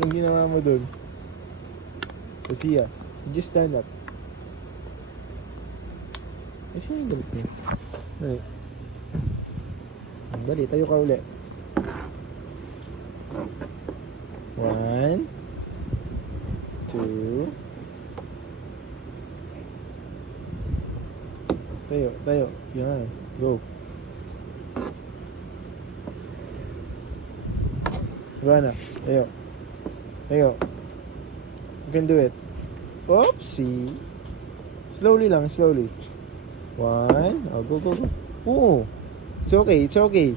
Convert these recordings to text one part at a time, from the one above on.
Anong ginawa mo dun? Lucia, just stand up. Ay, saan yung galit mo? Ay. Dali, tayo ka uli. 1 2 tayo. Yan. Go. Diba na? Tayo. You can do it. Oopsie. Slowly lang, slowly. 1. Oh, go. Oh. It's okay. It's okay.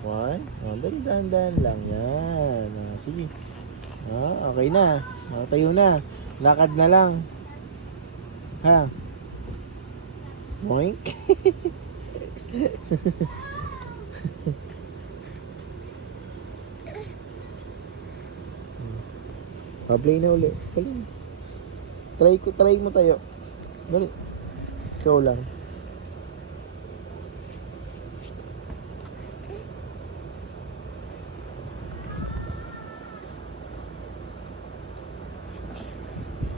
One. Oh, dali, dahan-dahan lang. Yan. Sige. Okay na. Tayo na. Lakad na lang. Ha? Boink. Play na uli. Dali. Try mo tayo. Dali. Ikaw lang.